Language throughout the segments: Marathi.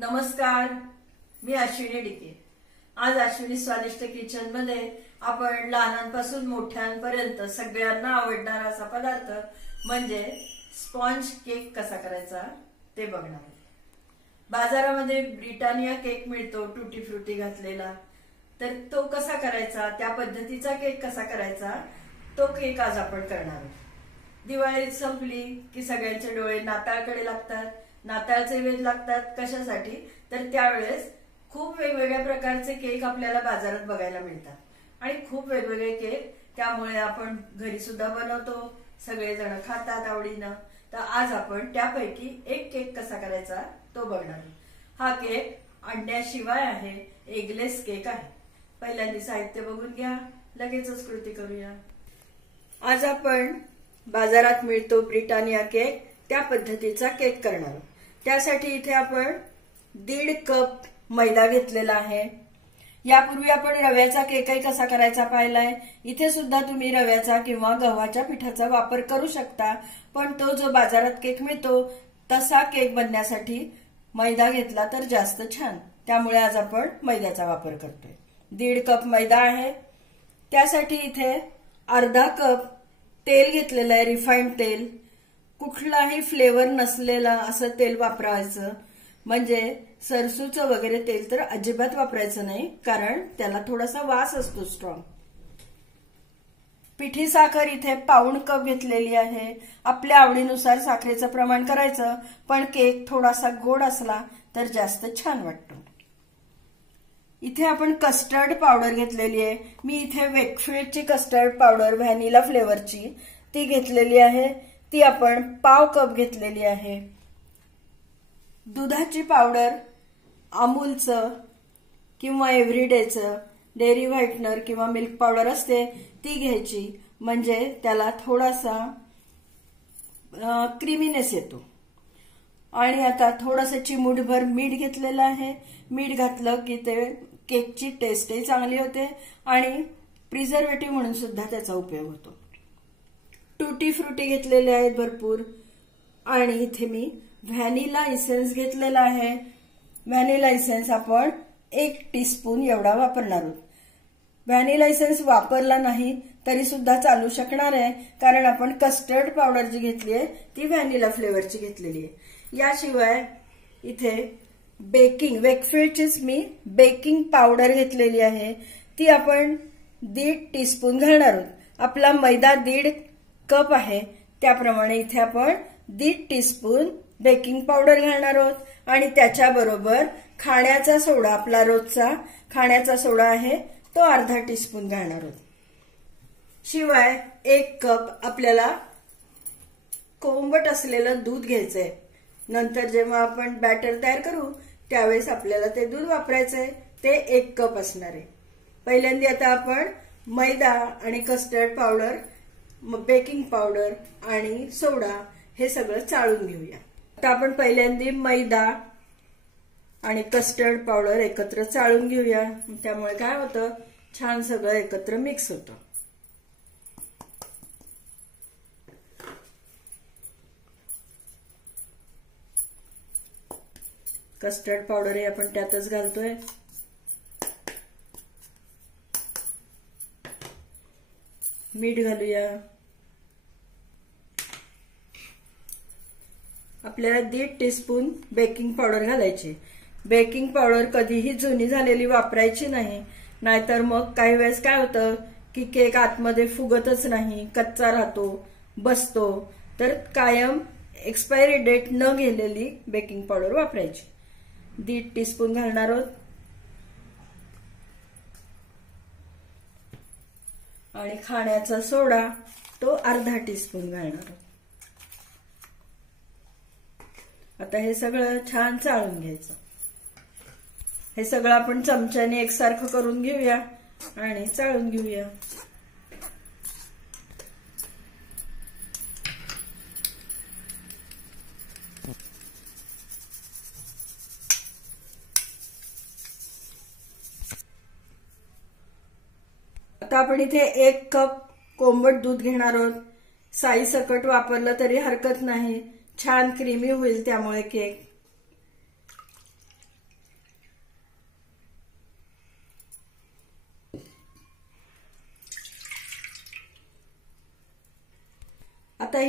नमस्कार, मी अश्विनी डिके। आज अश्विनी स्वादिष्ट किचन मध्ये आपण लहानांपासून मोठ्यांपर्यंत सगळ्यांना आवडणारा असा पदार्थ म्हणजे स्पॉन्ज केक कसा करायचा ते बघणार आहे। बाजारामध्ये ब्रिटानिया केक मिळतो टूटी फ्रुटी घातलेला, तर तो कसा करायचा, त्या पद्धतीचा केक कसा करायचा तो केक आज आपण करणार आहोत। दिवाळी संपली की सगळ्यांचे डोळे नाताळकडे लागतात। नाताळचे वेध लागतात कशासाठी, तर त्यावेळेस खूप वेगवेगळ्या प्रकारचे केक आपल्याला बाजारात बघायला मिळतात आणि खूप वेगवेगळे केक त्यामुळे आपण घरी सुद्धा बनवतो, सगळेजण खातात आवडीनं। तर आज आपण त्यापैकी एक केक कसा करायचा तो बघणार आहोत। हा केक अंड्याशिवाय आहे, एगलेस केक आहे। पहिल्यांदा साहित्य बघून घ्या, लगेचच कृती करूया। आज आपण बाजारात मिळतो ब्रिटानिया केक त्या पद्धतीचा केक करणार आहोत। त्यासाठी इथे आपण 1.5 कप मैदा घेतलेला आहे। यापूर्वी आपण रव्याचा केकही कसा करायचा पाहिलाय। इथे सुद्धा तुम्ही रव्याचा किंवा गव्हाच्या पिठाचा वापर करू शकता, पण तो जो बाजारात केक मिळतो तसा केक बनण्यासाठी मैदा घेतला तर जास्त छान, त्यामुळे आज आपण मैद्याचा वापर करतोय। 1.5 कप मैदा आहे। त्यासाठी इथे अर्धा कप तेल घेतलेलं आहे, रिफाइंड तेल। कुठलाही फ्लेवर नसलेला असं तेल वापरायचं, म्हणजे सरसूचं वगैरे तेल तर अजिबात वापरायचं नाही, कारण त्याला थोडासा वास असतो स्ट्रॉंग। पिठी साखर इथे पाऊण कप घेतलेली आहे। आपल्या आवडीनुसार साखरेचं प्रमाण करायचं, पण केक थोडासा गोड असला तर जास्त छान वाटतो। इथे आपण कस्टर्ड पावडर घेतलेली आहे। मी इथे वेकफील्डची कस्टर्ड पावडर व्हॅनिला फ्लेवरची ती घेतलेली आहे, ती आपण पाव कप घेतलेली आहे। दुधाची पावडर अमूलचं किंवा एव्हरीडेचं डेअरी व्हाइटनर किंवा मिल्क पावडर असते ती घ्यायची, म्हणजे त्याला थोडासा क्रीमीनेस येतो। आणि आता थोडंसं चिमूटभर मीठ घेतलेलं आहे। मीठ घातलं की ते केकची टेस्टही चांगली होते आणि प्रिझर्वेटिव्ह म्हणून सुद्धा त्याचा उपयोग होतो। टूटी फ्रुटी घेतलेले आहेत भरपूर, आणि इथे मी व्हॅनिला इसेन्स घेतलेला आहे। व्हॅनिला इसेन्स आपण 1 टीस्पून एवढा वापरणार आहोत। व्हॅनिला इसेन्स वापरला नाही तरी सुद्धा चालू शकणार आहे, कारण आपण कस्टर्ड पावडर जी घेतली आहे ती व्हॅनिला फ्लेवरची घेतलेली आहे। याशिवाय इथे वेकफील्डचीच मी बेकिंग पावडर घेतलेली आहे, ती आपण 1.5 टीस्पून घालणार आहोत। आपला मैदा 1.5 कप आहे, त्याप्रमाणे इथे आपण 1.5 टीस्पून बेकिंग पावडर घालणार आहोत आणि त्याच्याबरोबर खाण्याचा सोडा, आपला रोजचा खाण्याचा सोडा आहे तो अर्धा टीस्पून घालणार आहोत। शिवाय 1 कप आपल्याला कोंबट असलेलं दूध घ्यायचंय। नंतर जेव्हा आपण बॅटर तयार करू त्यावेळेस आपल्याला ते दूध वापरायचंय, ते 1 कप असणार आहे। पहिल्यांदा आता आपण मैदा आणि कस्टर्ड पावडर, बेकिंग पावडर आणि सोडा हे सगळं चाळून घेऊया। आता आपण पहिल्यांदा मैदा आणि कस्टर्ड पावडर एकत्र चाळून घेऊया, त्यामुळे काय होतं, छान सगळं एकत्र मिक्स होतं। कस्टर्ड पावडर हे आपण त्यातच घालतोय। मीठ घालूया। आपल्याला 1.5 टीस्पून बेकिंग पावडर घालायची। बेकिंग पावडर कधीही जुनी झालेली वापरायची नाही, नाहीतर मग काही वेळेस काय होतं की केक आतमध्ये फुगतच नाही, कच्चा राहतो, बसतो। तर कायम एक्सपायरी डेट न गेलेली बेकिंग पावडर वापरायची। 1.5 टीस्पून घालणार आहोत आणि खाण्याचा सोडा तो अर्धा टीस्पून घालणार आहोत। आता हे सगळं छान चाळून घ्यायचं। हे सगळं आपण चमच्याने एकसारखं करून घेऊया आणि चाळून घेऊया। आता आपण इथे 1 कप कोंबट दूध घेणार आहोत। साई सकट वापरलं तरी हरकत नाही, छान क्रीमी होईल त्यामुळे केक।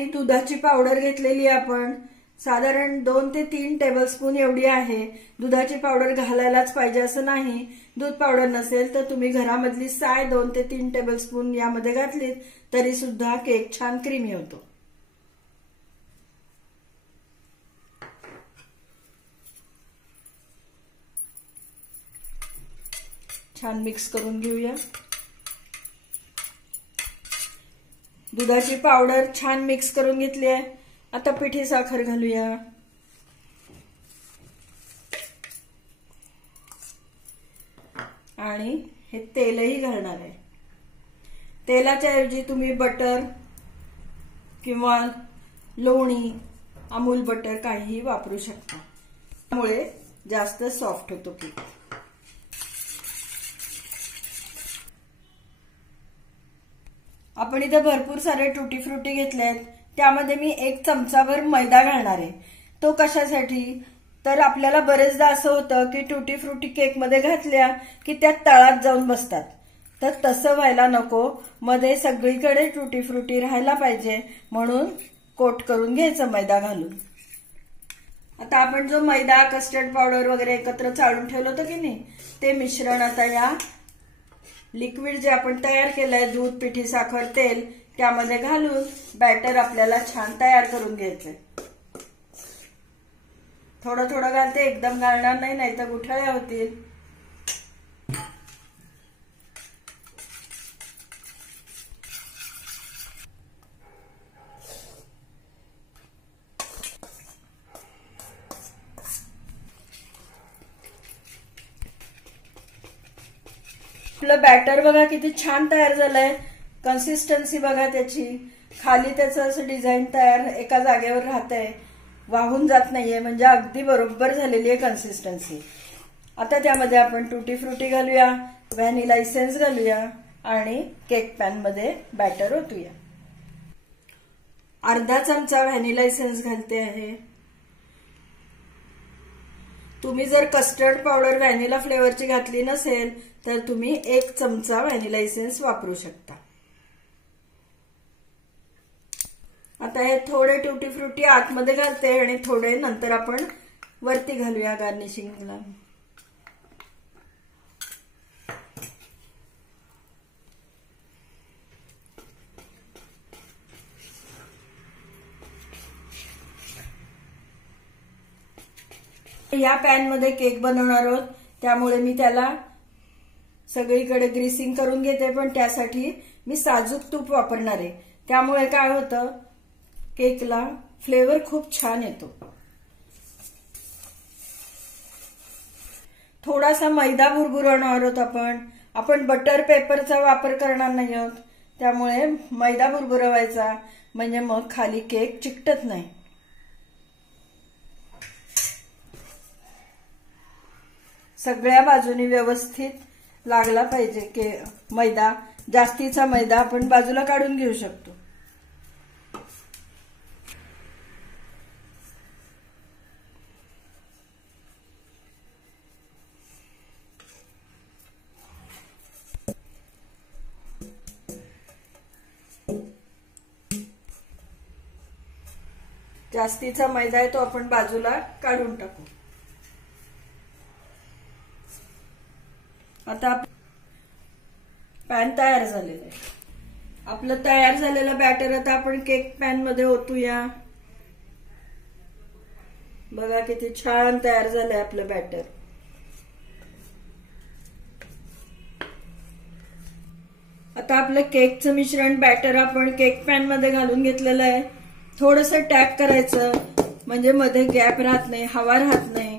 काही दुधाची पावडर घेतलेली आपण, साधारण 2 ते 3 टेबलस्पून एवढी आहे. दुधाची पावडर घालायलाच पाहिजे असं नाही. दूध पावडर नसेल तर तुम्ही घरामधली साय 2 ते 3 टेबलस्पून यामध्ये घातलीत तरी सुद्धा केक छान क्रीमी होतो. छान मिक्स करून घेऊया. दुधाची पावडर छान मिक्स करून घेतली आहे. आता पिठी साखर घालूया. आणि हे तेलही घालणार आहे. तेलाच्या ऐवजी तुम्ही बटर किंवा लोणी, अमूल बटर काहीही वापरू शकता. त्यामुळे जास्त सॉफ्ट होतो केक. आपण इथे भरपूर सारे टुटी फ्रुटी घेतलेत. त्यामध्ये मी 1 चमचाभर मैदा घालणार आहे. तो कशासाठी, तर आपल्याला बरेचदा असं होतं की टुटी फ्रुटी केक मध्ये घातल्या की त्या तळात जाऊन बसतात. तर तसं व्हायला नको. मध्ये सगळीकडे टुटी फ्रुटी राहायला पाहिजे म्हणून कोट करून घ्यायचं मैदा घालून. आता आपण जो मैदा, कस्टर्ड पावडर वगैरे एकत्र चाळून ठेवलं होतं की नाही, ते मिश्रण आता या लिक्विड जे आपण तयार केलंय, दूध, पिठी साखर, तेल, त्यामध्ये घालून बॅटर आपल्याला छान तयार करून घ्यायचंय. थोडं थोडं घालते, एकदम घालणार नाही, नाहीतर गुठळ्या होतील. आपलं बॅटर बघा किती छान तयार झालंय. कन्सिस्टन्सी बघा त्याची. खाली त्याचं असं डिझाईन तयार एका जागेवर राहतंय, वाहून जात नाहीये, म्हणजे अगदी बरोबर झालेली आहे कन्सिस्टन्सी. आता त्यामध्ये आपण टुटी फ्रुटी घालूया, व्हॅनिला इसेन्स घालूया आणि केक पॅन मध्ये बॅटर ओतूया. अर्धा चमचा व्हॅनिला इसेन्स घालते आहे. तुम्ही जर कस्टर्ड पावडर व्हॅनिला फ्लेवरची घातली नसेल तर तुम्ही 1 चमचा व्हॅनिला इसेन्स वापरू शकता. आता हे थोडे टुटी फ्रुटी आतमध्ये घालते आणि थोडे नंतर आपण वरती घालूया गार्निशिंगला. या पॅन मध्ये केक बनवणार आहोत, त्यामुळे मी त्याला सगळीकडे ग्रीसिंग करून घेते, पण त्यासाठी मी साजूक तूप वापरणार आहे. त्यामुळे काय होतं, केकला फ्लेवर खूप छान येतो. थोडासा मैदा भुरभुरवणार आहोत आपण बटर पेपरचा वापर करणार नाही आहोत. त्यामुळे मैदा भुरभुरवायचा, म्हणजे मग खाली केक चिकटत नाही. सगळ्या बाजूनी व्यवस्थित लागला पाहिजे की मैदा. जास्तीचा मैदा आपण बाजूला काढून घेऊ शकतो. जास्तीचा मैदा आहे तो आपण बाजूला काढून टाकू. आता पॅन तयार झालेलं आहे. आपलं तयार झालेलं बॅटर आता आपण केक पॅन मध्ये ओतूया. बघा किती छान तयार झालंय आपलं बॅटर. आता आपलं केकचं मिश्रण बॅटर आपण केक पॅन मध्ये घालून घेतलेलं आहे. थोडंसं टॅप करायचं, म्हणजे मध्ये गॅप राहत नाही, हवा राहत नाही,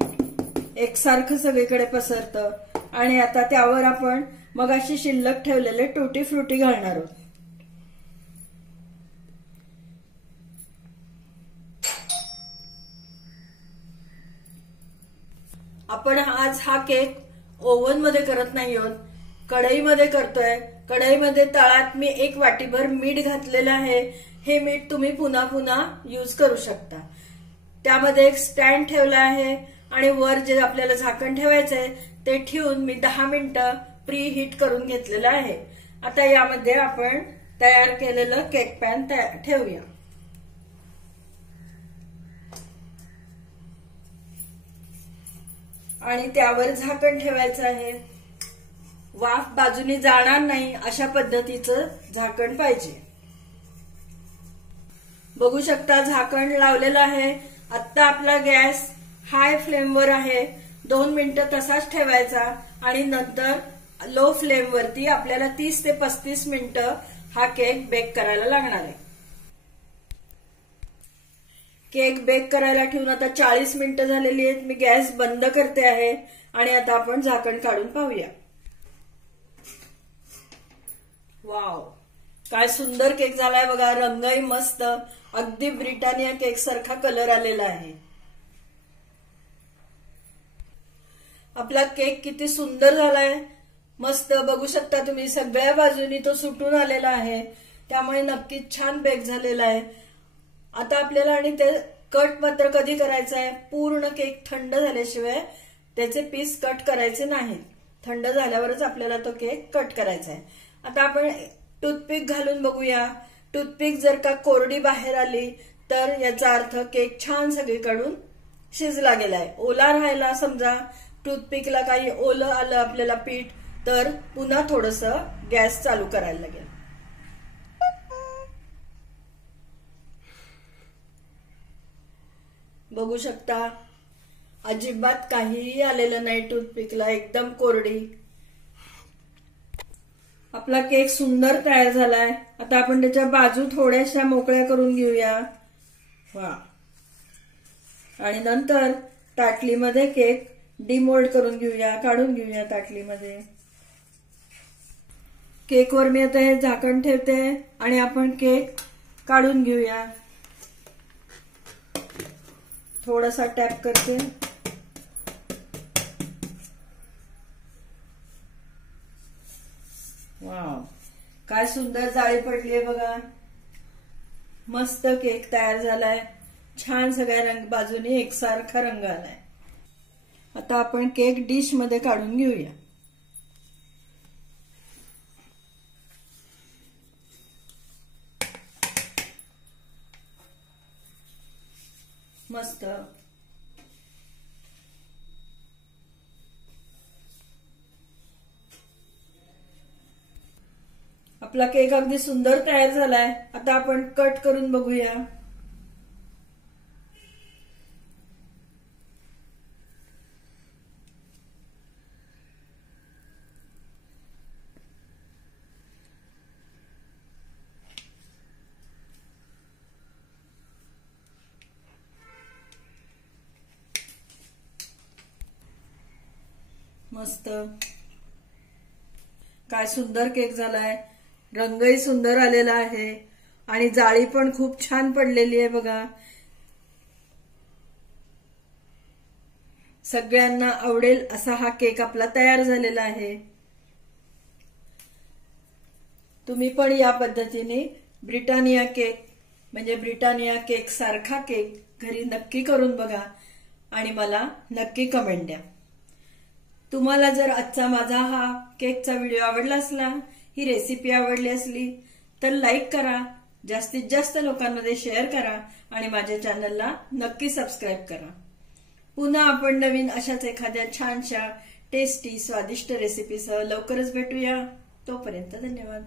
एकसारखं सगळीकडे पसरतं. आणि आता त्यावर आपण मगाशी शिल्लक ठेवलेले टुटी फ्रुटी घालणार आहोत. आपण आज हा केक ओव्हन मध्ये करत नाही आहोत, कढईमध्ये करतोय. कढईमध्ये तळात मी 1 वाटीभर मीठ घातलेलं आहे. हे मीठ तुम्ही पुन्हा पुन्हा यूज करू शकता. त्यामध्ये एक स्टँड ठेवला आहे आणि वर जे आपल्याला झाकण ठेवायचंय ते ठेवून मी 10 मिनिटं प्री हीट करून घेतलेलं आहे. आता यामध्ये आपण तयार केलेलं केक पॅन ठेवूया. आणि त्यावर झाकण ठेवायचं आहे. वाफ बाजूने जाणार नाही अशा पद्धतीचं झाकण पाहिजे. बघू शकता झाकण लावलेलं आहे. आता आपला गॅस हाय फ्लेमवर आहे. 2 मिनिटं तसाच ठेवायचा आणि नंतर लो फ्लेम वरती आपल्याला 30 ते 35 मिनिटं हा केक बेक करायला लागणार आहे. केक बेक करायला ठेवून आता 40 मिनिटं झालेली आहेत. मी गॅस बंद करते आहे आणि आता आपण झाकण काढून पाहूया. वाव, काय सुंदर केक झालाय बघा. रंगही मस्त, अगदी ब्रिटानिया केक सारखा कलर आलेला आहे. आपला केक किती सुंदर झालाय, मस्त. बघू शकता तुम्ही सगळ्या बाजूनी तो सुटून आलेला आहे. त्यामुळे नक्कीच छान बेक झालेला आहे. आता आपल्याला आणि ते कट मात्र कधी करायचं आहे, पूर्ण केक थंड झाल्याशिवाय त्याचे पीस कट करायचे नाहीत. थंड झाल्यावरच आपल्याला तो केक कट करायचा आहे. आता आपण टूथपिक घालून बघूया. टूथपिक जर का कोरडी बाहेर आली तर याचा अर्थ केक छान सगळीकडून शिजला गेलाय. ओला राहिला, समजा टूथपिकला काही ओलं आलं आपल्याला पीठ, तर पुन्हा थोडंसं गॅस चालू करायला लागेल. बघू शकता अजिबात काहीही आलेलं नाही टूथपिकला, एकदम कोरडी. आपला केक सुंदर तयार झालाय. आता आपण त्याच्या बाजू थोड्याशा मोकळ्या करून घेऊया. वा, आणि नंतर ताटलीमध्ये केक डिमोल्ड करून घेऊया, काढून घेऊया ताटलीमध्ये. केकवर मी आता हे झाकण ठेवते आणि आपण केक काढून घेऊया. थोडासा टॅप करते. वाव, काय सुंदर जाळी पडली आहे बघा. मस्त केक तयार झालाय. छान सगळ्या बाजूने एकसारखा रंग आलाय. आता आपण केक डिश मध्ये काढून घेऊया. मस्त. आपला केक अगदी सुंदर तयार झालाय. आता आपण कट करून बघूया. मस्त, काय सुंदर केक झालाय. रंगही सुंदर आलेला आहे आणि जाळी पण खूप छान पडलेली आहे बघा. सगळ्यांना आवडेल असा हा केक आपला तयार झालेला आहे. तुम्ही पण या पद्धतीने ब्रिटानिया केक म्हणजे ब्रिटानिया केक सारखा केक घरी नक्की करून बघा आणि मला नक्की कमेंट द्या. तुम्हाला जर आजचा माझा हा केकचा व्हिडिओ आवडला असला, ही रेसिपी आवडली असली तर लाईक करा, जास्तीत जास्त लोकांमध्ये शेअर करा आणि माझ्या चॅनलला नक्की सबस्क्राईब करा. पुन्हा आपण नवीन अशाच एखाद्या छानशा टेस्टी स्वादिष्ट रेसिपीसह लवकरच भेटूया. तोपर्यंत धन्यवाद.